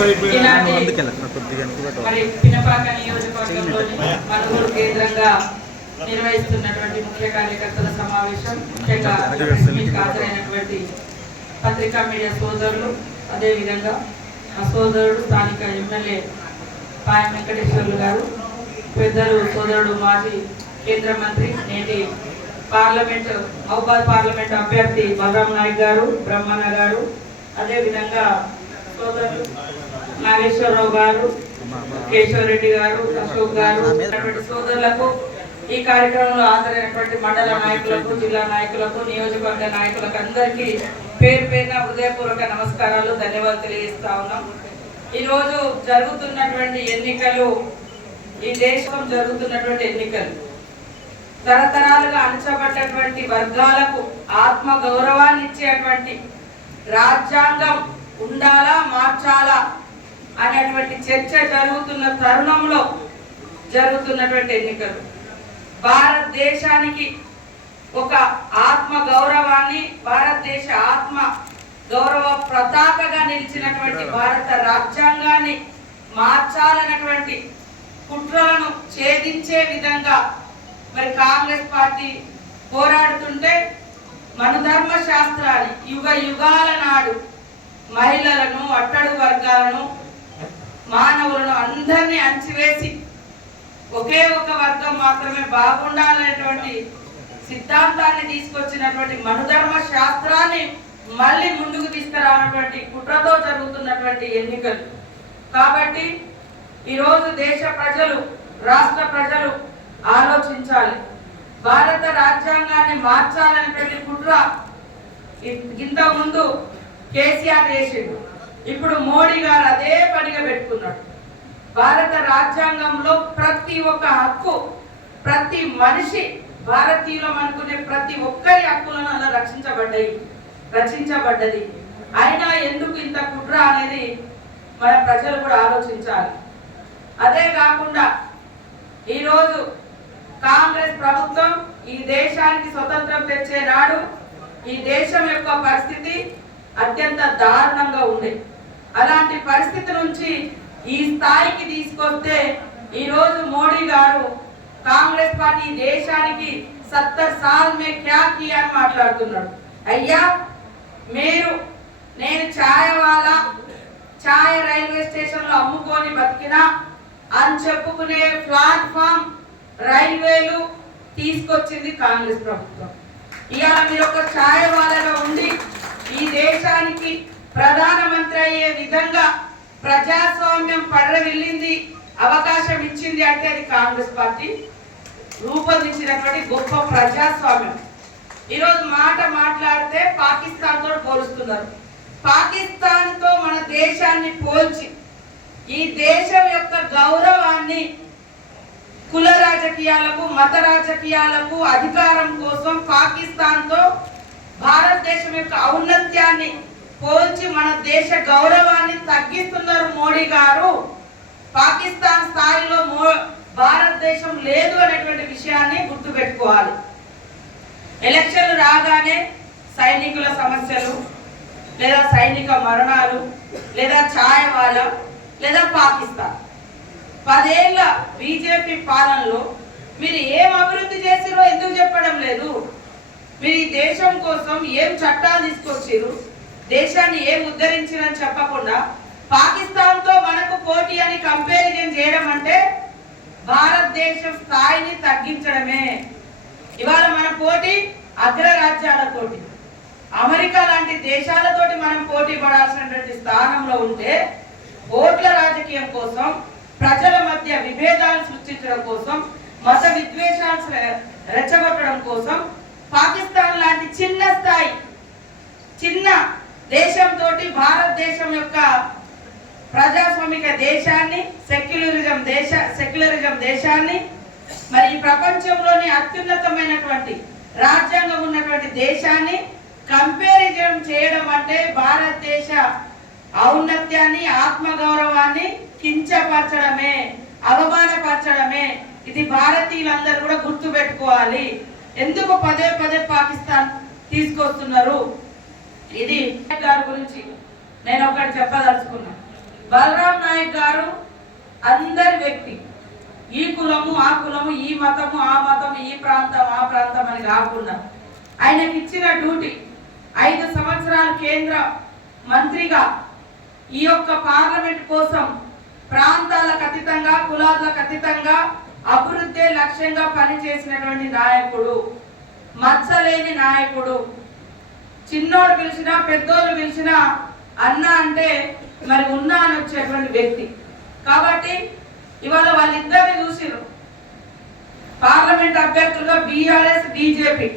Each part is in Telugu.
మరి పినపాక నియోజకవర్గంలోని మనుగోడు కేంద్రంగా నిర్వహిస్తున్నటువంటి ముఖ్య కార్యకర్తల సమావేశం, ముఖ్యంగా హాజరైనటువంటి పత్రికా మీడియా సోదరులు, అదేవిధంగా మా సోదరుడు స్థానిక ఎమ్మెల్యే పాయ వెంకటేశ్వర్లు గారు, పెద్దలు సోదరుడు మాజీ కేంద్ర మంత్రి, నేటి మహబూబాద్ పార్లమెంట్ అభ్యర్థి బలరాం నాయక్ గారు, బ్రహ్మణ గారు, అదేవిధంగా సోదరులు నాగేశ్వరరావు గారు, కేశవరెడ్డి గారు, అశోక్ గారు, సోదరులకు, ఈ కార్యక్రమంలో హాజరైనటువంటి మండల నాయకులకు, జిల్లా నాయకులకు, నియోజకవర్గ నాయకులకు అందరికీ పేరు పేరున హృదయపూర్వక నమస్కారాలు, ధన్యవాదాలు తెలియజేస్తా ఉన్నాం. ఈరోజు జరుగుతున్నటువంటి ఎన్నికలు, ఈ దేశం జరుగుతున్నటువంటి ఎన్నికలు తరతరాలుగా అణచబడ్డటువంటి వర్గాలకు ఆత్మ గౌరవాన్ని ఇచ్చేటువంటి రాజ్యాంగం ఉండాలా, మార్చాలా అనేటువంటి చర్చ జరుగుతున్న తరుణంలో జరుగుతున్నటువంటి ఎన్నికలు భారతదేశానికి ఒక ఆత్మ గౌరవాన్ని, భారతదేశ ఆత్మ గౌరవ ప్రతాకగా నిలిచినటువంటి భారత రాజ్యాంగాన్ని మార్చాలన్నటువంటి కుట్రలను ఛేదించే విధంగా మరి కాంగ్రెస్ పార్టీ పోరాడుతుంటే, మనుధర్మ శాస్త్రాన్ని యుగ యుగాల నాడు మహిళలను, అట్టడుగు వర్గాలను, మానవులను అందరినీ అణచివేసి ఒకే ఒక వర్గం మాత్రమే బాగుండాలనేటువంటి సిద్ధాంతాన్ని తీసుకొచ్చినటువంటి మనుధర్మ శాస్త్రాన్ని మళ్ళీ ముందుకు తీసుకురానటువంటి కుట్రతో జరుగుతున్నటువంటి ఎన్నికలు. కాబట్టి ఈరోజు దేశ ప్రజలు, రాష్ట్ర ప్రజలు ఆలోచించాలి. భారత రాజ్యాంగాన్ని మార్చాలనేటువంటి కుట్ర ఇంతకుముందు కేసీఆర్ చేసిండు, ఇప్పుడు మోడీ గారు అదే పనిగా పెట్టుకున్నాడు. భారత రాజ్యాంగంలో ప్రతి ఒక్క హక్కు, ప్రతి మనిషి, భారతీయులం అనుకునే ప్రతి ఒక్కరి హక్కులను అలా రక్షించబడ్డది. అయినా ఎందుకు ఇంత కుట్ర అనేది మన ప్రజలు కూడా ఆలోచించాలి. అదే కాకుండా ఈరోజు కాంగ్రెస్ ప్రభుత్వం ఈ దేశానికి స్వతంత్రం తెచ్చే నాడు ఈ దేశం యొక్క పరిస్థితి అత్యంత దారుణంగా ఉంది. అలాంటి పరిస్థితి నుంచి ఈ స్థాయికి తీసుకొస్తే ఈరోజు మోడీ గారు కాంగ్రెస్ పార్టీ దేశానికి 70 సాల్ మే క్యా కియా అని మాట్లాడుతున్నాడు. అయ్యా, నేను ఛాయ రైల్వే స్టేషన్ లో అమ్ముకొని బతికినా అని చెప్పుకునే ప్లాట్ఫామ్ రైల్వేలు తీసుకొచ్చింది కాంగ్రెస్ ప్రభుత్వం. ఇవాళ మీరు ఒక ఛాయ వాళ్ళగా ఉండి ఈ దేశానికి ప్రధానమంత్రి అయ్యే విధంగా ప్రజాస్వామ్యం పడరవిల్లింది, అవకాశం ఇచ్చింది అంటే అది కాంగ్రెస్ పార్టీ రూపొందించినటువంటి గొప్ప ప్రజాస్వామ్యం. ఈరోజు మాట్లాడితే పాకిస్తాన్ తో పోలుస్తున్నారు. పాకిస్తాన్ తో మన దేశాన్ని పోల్చి ఈ దేశం యొక్క గౌరవాన్ని కుల రాజకీయాలకు, మత రాజకీయాలకు, అధికారం కోసం పాకిస్తాన్ తో భారతదేశం యొక్క ఔన్నత్యాన్ని పోల్చి మన దేశ గౌరవాన్ని తగ్గిస్తున్నారు మోడీ గారు. పాకిస్తాన్ స్థాయిలో భారతదేశం లేదు అనేటువంటి విషయాన్ని గుర్తుపెట్టుకోవాలి. ఎలక్షన్లు రాగానే సైనికుల సమస్యలు, లేదా సైనిక మరణాలు, లేదా ఛాయవాల, లేదా పాకిస్తాన్. 10 ఏళ్ల బీజేపీ పాలనలో మీరు ఏం అభివృద్ధి చేసిరో ఎందుకు చెప్పడం లేదు? మీరు ఈ దేశం కోసం ఏం చట్టాలు తీసుకొచ్చిరు, దేశాన్ని ఏం ఉద్ధరించిరని చెప్పకుండా పాకిస్తాన్ తో మనకు పోటీ అని కంపారిజన్ చేయడం అంటే భారతదేశం స్థాయిని తగ్గించడమే. ఇవాళ మన పోటీ అగ్రరాజ్యాలతోటి, అమెరికా లాంటి దేశాలతోటి మనం పోటీ పడాల్సినటువంటి స్థానంలో ఉంటే ఓట్ల రాజకీయం కోసం, ప్రజల మధ్య విభేదాలు సృష్టించడం కోసం, మత విద్వేషాలు రెచ్చగొట్టడం కోసం పాకిస్తాన్ లాంటి చిన్న దేశంతో భారతదేశం యొక్క ప్రజాస్వామిక దేశాన్ని, సెక్యులరిజం దేశాన్ని, మరి ఈ ప్రపంచంలోని అత్యున్నతమైనటువంటి రాజ్యాంగం ఉన్నటువంటి దేశాన్ని కంపారిజన్ చేయడం అంటే భారతదేశ ఔన్నత్యాన్ని, ఆత్మగౌరవాన్ని కించపరచడమే, అవమానపరచడమే. ఇది భారతీయులందరూ కూడా గుర్తు పెట్టుకోవాలి. ఎందుకు పదే పాకిస్తాన్ తీసుకొస్తున్నారు? ఇది గారి గురించి నేను ఒకటి చెప్పదలుచుకున్నా. బలరాం నాయక్ గారు అందరి వ్యక్తి. ఈ కులము ఆ కులము, ఈ మతము ఆ మతము, ఈ ప్రాంతం ఆ ప్రాంతం అని కాకుండా ఆయనకి ఇచ్చిన డ్యూటీ 5 సంవత్సరాలు కేంద్ర మంత్రిగా ఈ యొక్క పార్లమెంట్ కోసం ప్రాంతాలకు అతీతంగా కులాలకు అతీతంగా అభివృద్ధి లక్ష్యంగా పనిచేసినటువంటి నాయకుడు, మచ్చలేని నాయకుడు. చిన్నోడు పిలిచినా పెద్దోళ్ళు పిలిచినా అన్న అంటే మరి ఉన్నా అని వచ్చేటువంటి వ్యక్తి. కాబట్టి ఇవాళ వాళ్ళిద్దరిని చూసిరు పార్లమెంట్ అభ్యర్థులుగా బీఆర్ఎస్ బీజేపీ.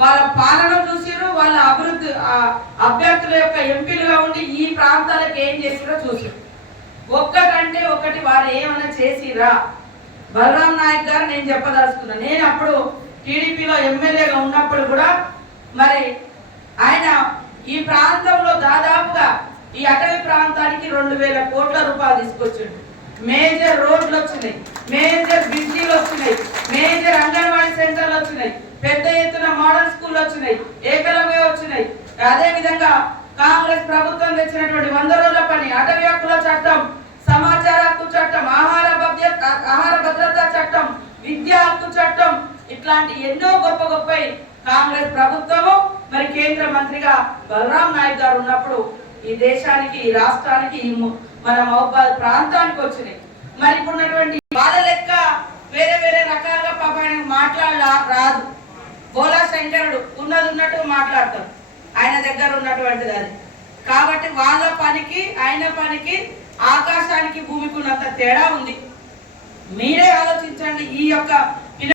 వాళ్ళ పాలన చూసిరు, వాళ్ళ అభివృద్ధి అభ్యర్థుల యొక్క ఎంపీలుగా ఉండి ఈ ప్రాంతాలకు ఏం చేసిరో చూసిరు. ఒక్కటంటే ఒకటి వారు ఏమైనా చేసిరా? బలరాం నాయక్ గారు నేను చెప్పదలుచుకున్నా. నేను అప్పుడు టీడీపీలో ఎమ్మెల్యేగా ఉన్నప్పుడు కూడా మరి ఆయన ఈ ప్రాంతంలో దాదాపుగా ఈ అటవీ ప్రాంతానికి 2000 కోట్ల రూపాయలు తీసుకొచ్చిండు. మేజర్ రోడ్లు వచ్చినాయి, మేజర్ బ్రిడ్జీలు వచ్చినాయి, మేజర్ అంగన్వాడీ సెంటర్లు వచ్చినాయి, పెద్ద ఎత్తున మోడల్ స్కూల్ వచ్చినాయి, ఏకలవ్య వచ్చినాయి. అదే విధంగా కాంగ్రెస్ ప్రభుత్వం తెచ్చినటువంటి 100 రోజుల పని, అటవీ హక్కుల చట్టం, సమాచార హక్కు చట్టం, ఆహార భద్రతా చట్టం, విద్యా హక్కు చట్టం, ఇట్లాంటి ఎన్నో గొప్ప గొప్ప కాంగ్రెస్ ప్రభుత్వము మరి కేంద్ర మంత్రిగా బలరాం నాయక్ గారు ఉన్నప్పుడు ఈ దేశానికి, ఈ రాష్ట్రానికి, మన మహబూబాద్ ప్రాంతానికి వచ్చినాయి. మరి ఇప్పుడు ఉన్నటువంటి వాళ్ళ లెక్క వేరే వేరే రకాలుగా పాప ఆయనకు రాదు. బోలా శంకరుడు ఉన్నది ఉన్నట్టు మాట్లాడతాడు, ఆయన దగ్గర ఉన్నటువంటిది అది. కాబట్టి వాళ్ళ పనికి ఆయన పనికి ఆకాశానికి భూమికి ఉన్నంత తేడా ఉంది. మీరే ఆలోచించండి. ఈ యొక్క